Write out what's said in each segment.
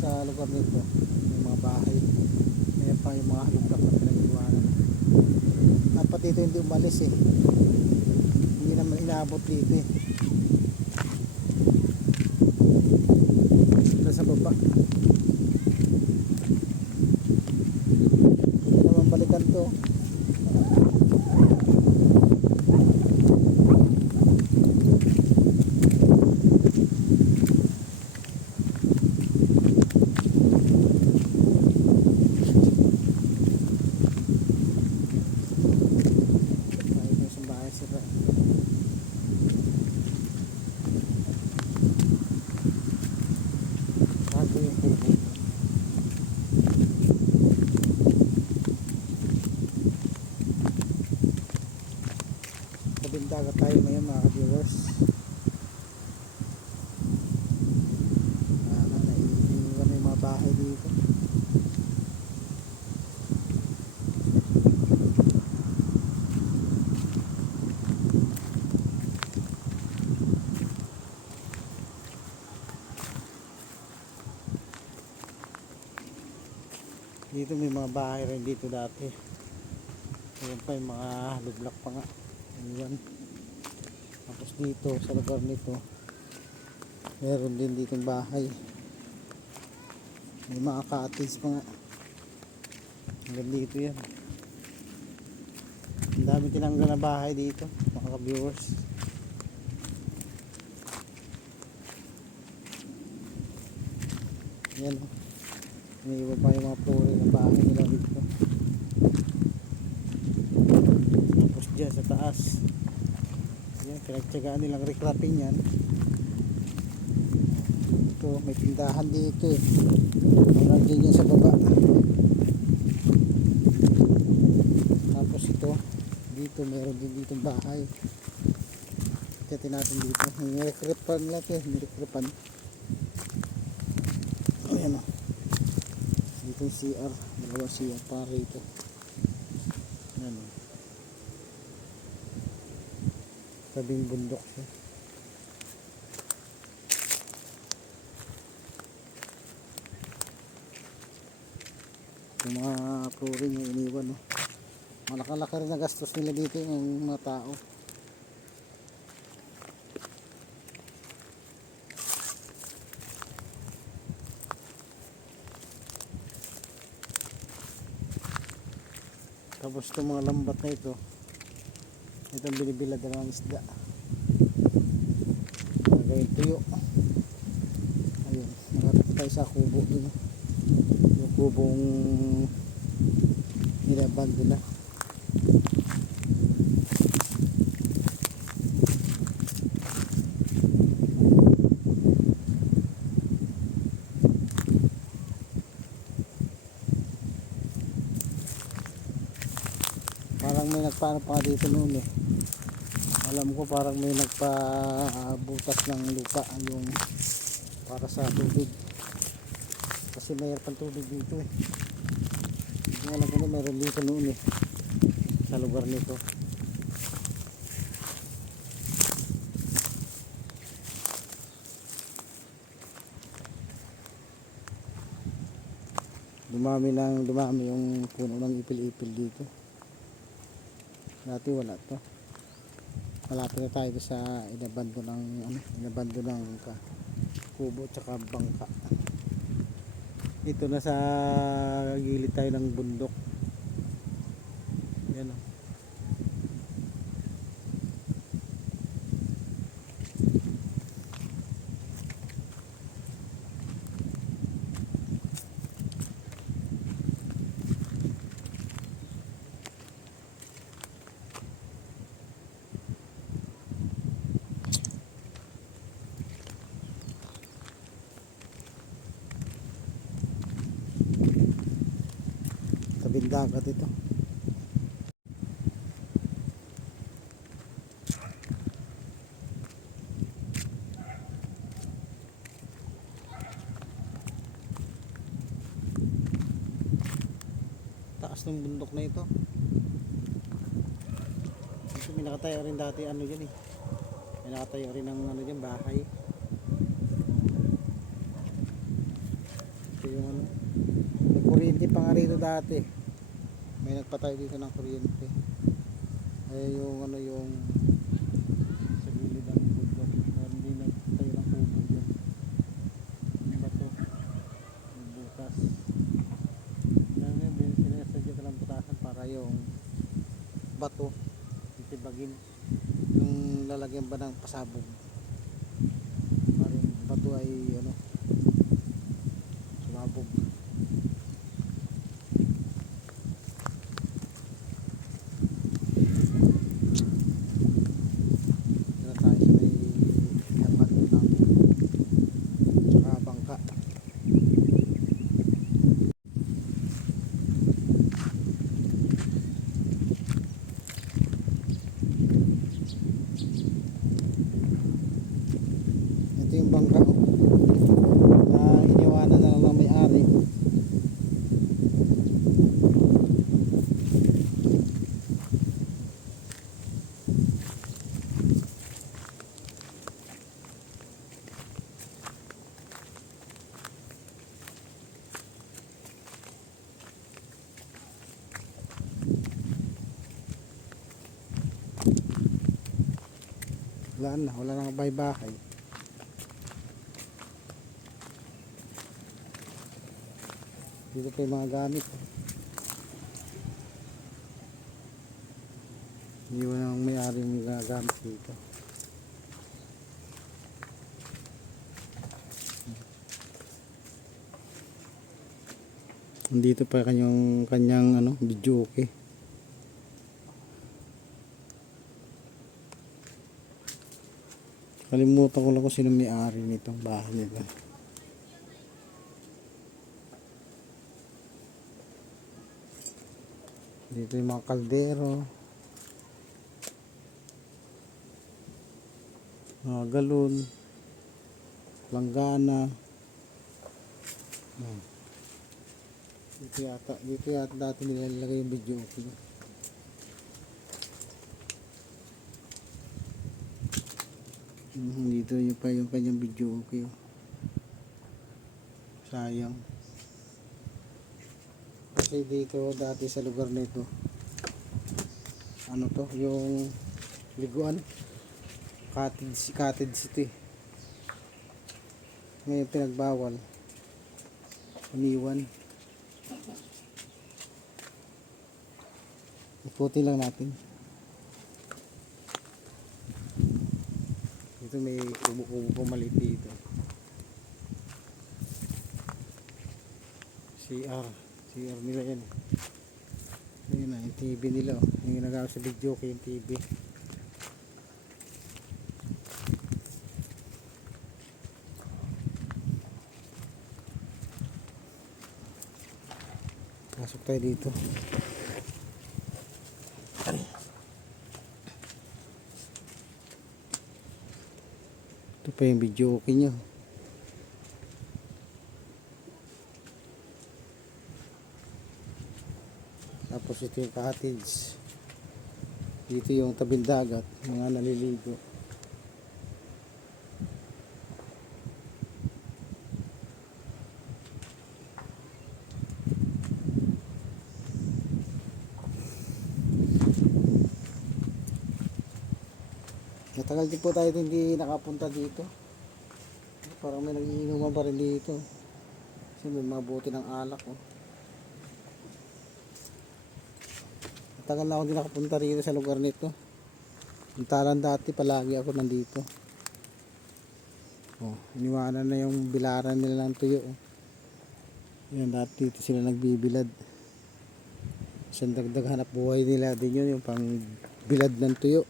sa lugar nito may mga bahay, may pa yung mga lugar na pinag-iwanan. Dapat dito hindi umalis eh, hindi naman inaabot dito eh, nasa baba. Hindi naman balikan to. Dagat tayo ngayon mga ka-viewers. Naiiwan na yung mga bahay dito. Dito may mga bahay rin dito dati. Ayan pa yung mga lublak pa nga. Ayan. Tapos dito sa lugar nito meron din ditong bahay, may mga cottage pa nga hanggang dito yan. Ang dami tinanggal na bahay dito mga ka-viewers. Yan o, may iba pa yung mga flooring ng bahay nila dito. Tapos dyan sa taas yan, pinagtsagaan nilang reclapping yan. Ito may tindahan dito eh, meron din yan sa baba. Tapos ito dito meron din dito bahay. Tiyatin natin dito, nireclapan nila ito eh, nireclapan. Ayan o, dito yung CR, dalawa CR para rito. Ayan o, tabing bundok siya. Yung mga flooring yung iniwan no? Malaki-laki rin na gastos nila dito yung mga tao. Tapos itong mga lambat na ito, itong binibilad ng isda, nagayang tuyo. Ayun, nakapit tayo sa kubo dun, yung kubong nilabando na. Parang may nagpaano pa dito noon eh, alam ko parang may nagpabutas ng lupa yung para sa tubig, kasi mayroon pang tubig dito eh. Hindi alam ko na mayroon dito noon eh sa lugar nito. Dumami yung puno ng ipil-ipil dito. Dati wala to. Malapit na tayo sa inabando ng kubo tsaka bangka. Ito na sa gilid tayo ng bundok. Yan o. Tabing dagat ito. Taas ng bundok na ito. Dito may nakatayo rin dati ano dyan eh. May nakatayo rin ng ano dyan, bahay. Ito yung ano, may kuryente pa nga rito dati. May nagpatay dito ng kuryente. Ay yung ano yung sa gilid ng bundok. Pero hindi nagtayo ng kubo dyan. Ano ba to? May butas. Yan yun, sinasadya ka lang butasan para yung bato titibagin. Yung lalagyan ba ng pasabog. Para yung bato ay ano, sumabog. Dito tayo sa may bato ng tsaka bangka. Ito yung bangka na iniwanan na lang ng may-ari. Wala nang bahay-bahay. Dito pa yung mga gamit. Hindi mo nang may-ari yung mga gamit dito. Dito pa kanyang ano, video okay. Kalimutan ko lang kung sino may-ari nitong bahay nito. Dito yung mga kaldero, mga galon, langgana. Dito yata dati nilalagay yung video okay. Dito yung pa yung kanyang video okay. Sayang. Kasi dito dati sa lugar nito, ano to, yung liguan, cottage city. Ngayon pinagbawal, iniwan. Ikutin lang natin. Dito may kubo-kubo pa maliit dito. CR nila yan. Ayun na, yung TV nila. Yung ginagawa sa video ko yung TV. Pasok tayo dito. Ito pa yung video okay nyo. Tapos ito yung cottage. Dito yung tabing dagat, mga naliligo. Matagal din po tayo hindi nakapunta dito. Parang may nagiinuman pa rin dito. Kasi may mga bote ng alak. Oh. Matagal na ako hindi nakapunta rito sa lugar nito. Puntalan dati palagi ako nandito. Oh, iniwanan na yung bilaran nila ng tuyo. Oh. Yan, dati dito sila nagbibilad. Isang dagdag hanap buhay nila din yun, yung pang bilad ng tuyo.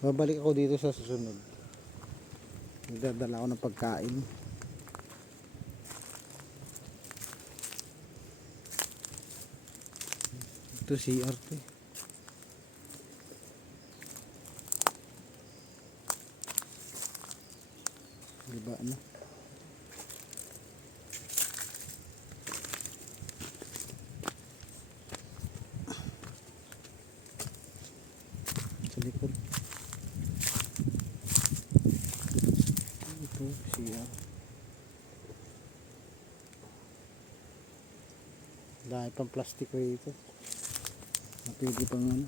Babalik ako dito sa susunod. Magdadala ako ng pagkain. Ito CR to. Diba ano? Sa likod. CR. Dahil pang plastic rito. Pwede pang ano,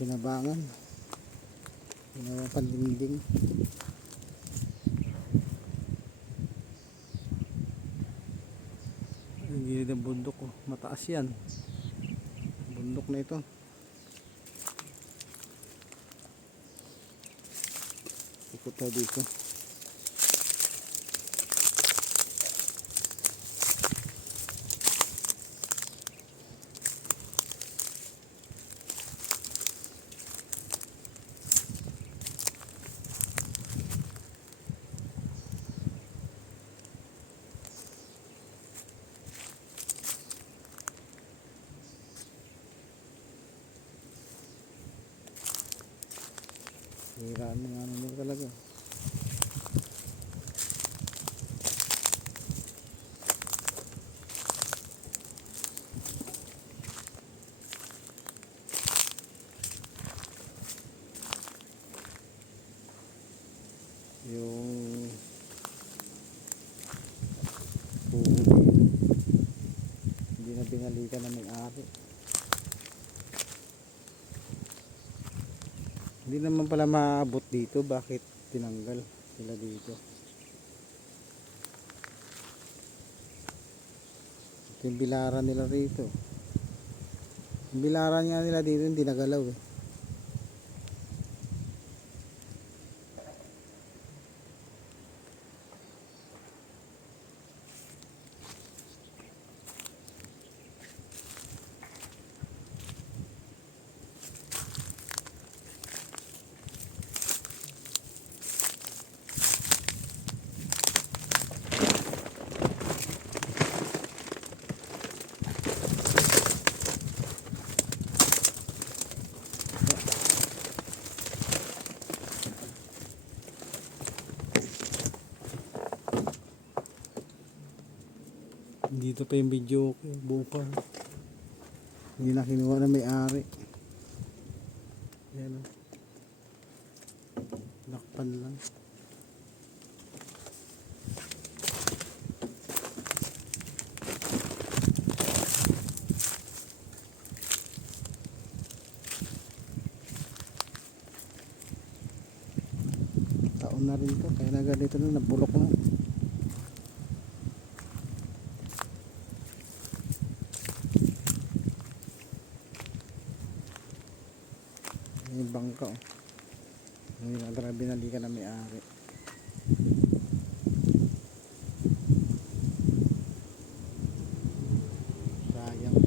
pinabangan. Ginawa pang dingding. Ang gilid ng bundok oh. Mataas yan. Bundok na ito. Ikot tayo dito. Hiraan ng ano mo talaga. Yung huli hindi na binalikan na may-ari. Hindi naman pala maabot dito. Bakit tinanggal sila dito? Ito yung bilaran nila rito. Yung bilaran nga nila dito hindi nagalaw eh. Dito pa yung video ko, buo pa. Hindi na kinuha na may-ari. Yan o. Lakpan lang. Taon na rin to, kaya na ganito na, nabulok na. Yung bangka oh. Yung binalikan na may-ari. Sayang.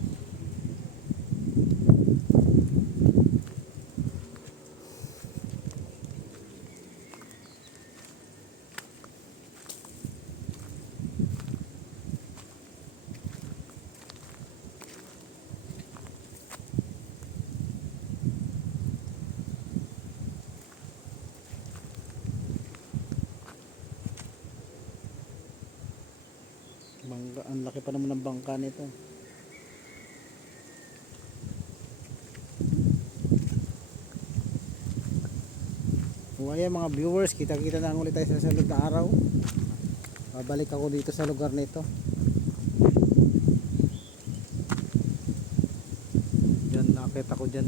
Bangka, ang laki pa naman ng bangka nito. So ayan mga viewers, kita-kita na ulit tayo sa sunod na araw. Babalik ako dito sa lugar nito. Diyan nakita ko dyan.